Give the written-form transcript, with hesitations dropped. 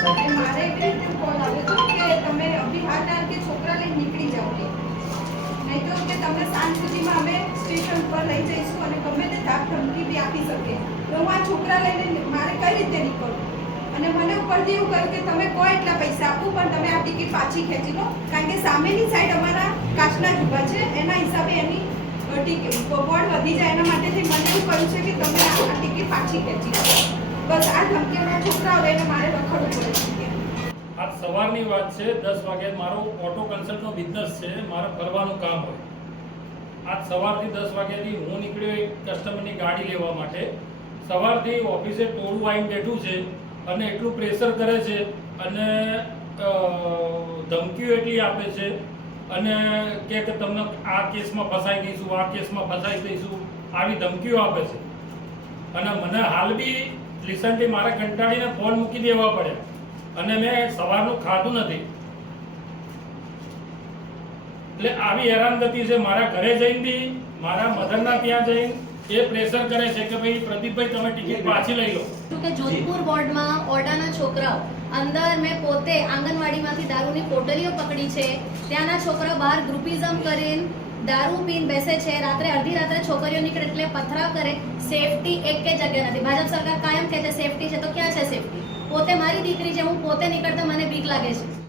અને મારે એવી રીતે કોલ આવ્યો હતો કે તમે અભી હાલ કે છોકરા લઈને નીકળી જાઓ કે નહીં તો કે તમને સાંજ સુધીમાં અમે સ્ટેશન પર લઈ જઈશું અને ગમે તે ધાક ધમકી બી આપી શકે તો હું આ છોકરા લઈને મારે કઈ રીતે નીકળું અને મને ઉપરથી એવું કહ્યું કે તમે કોઈ એટલા પૈસા આપો પણ તમે આ ટિકિટ પાછી ખેંચી લો કારણ કે સામેની સાઈડ અમારા કાચના ઝૂંપા છે એના હિસાબે એની બોર્ડ વધી જાય એના માટેથી મને એવું કહ્યું છે કે તમે આ ટિકિટ પાછી ખેંચી લો બસ આ ધમકીના છોકરાઓ લઈને મારે રખડવું પડે છે આજ સવારની વાત છે 10 વાગે મારો ઓટો કન્સલ્ટનો બિઝનેસ છે મારે ફરવાનું કામ હોય આજ સવારથી 10 વાગ્યાથી હું નીકળ્યો એક કસ્ટમરની ગાડી લેવા માટે સવારથી ઓફિસે ટોળું આવીને બેઠું છે અને એટલું પ્રેશર કરે છે અને ધમકીઓ એટલી આપે છે અને કે તમને આ કેસમાં ફસાઈ દઈશું આ કેસમાં ફસાઈ દઈશું આવી ધમકીઓ આપે છે અને મને હાલ બી રિસન્ટલી મારે કંટાળીને ફોન મૂકી દેવા પડ્યા અને મેં સવારનું ખાધું નથી એટલે આવી હેરાનગતિ છે મારા ઘરે જઈને બી મારા મધરના ત્યાં જઈને એ પ્રેશર કરે છે કે ભાઈ પ્રદીપભાઈ તમે ટિકિટ પાછી લઈ લો કે જોધપુર બોર્ડમાં ઓરડાના છોકરાઓ અંદર મેં પોતે આંગણવાડીમાંથી દારૂની પોટલીઓ પકડી છે ત્યાંના છોકરાઓ બહાર ગ્રુપિઝમ કરીને દારૂ પીને બેસે છે રાત્રે અડધી રાત્રે છોકરીઓ નીકળે એટલે પથરાવ કરે સેફટી એક કે જગ્યા નથી ભાજપ સરકાર કાયમ કહે છે સેફટી છે તો ક્યાં છે સેફટી પોતે મારી દીકરી છે હું પોતે નીકળતા મને બીક લાગે છે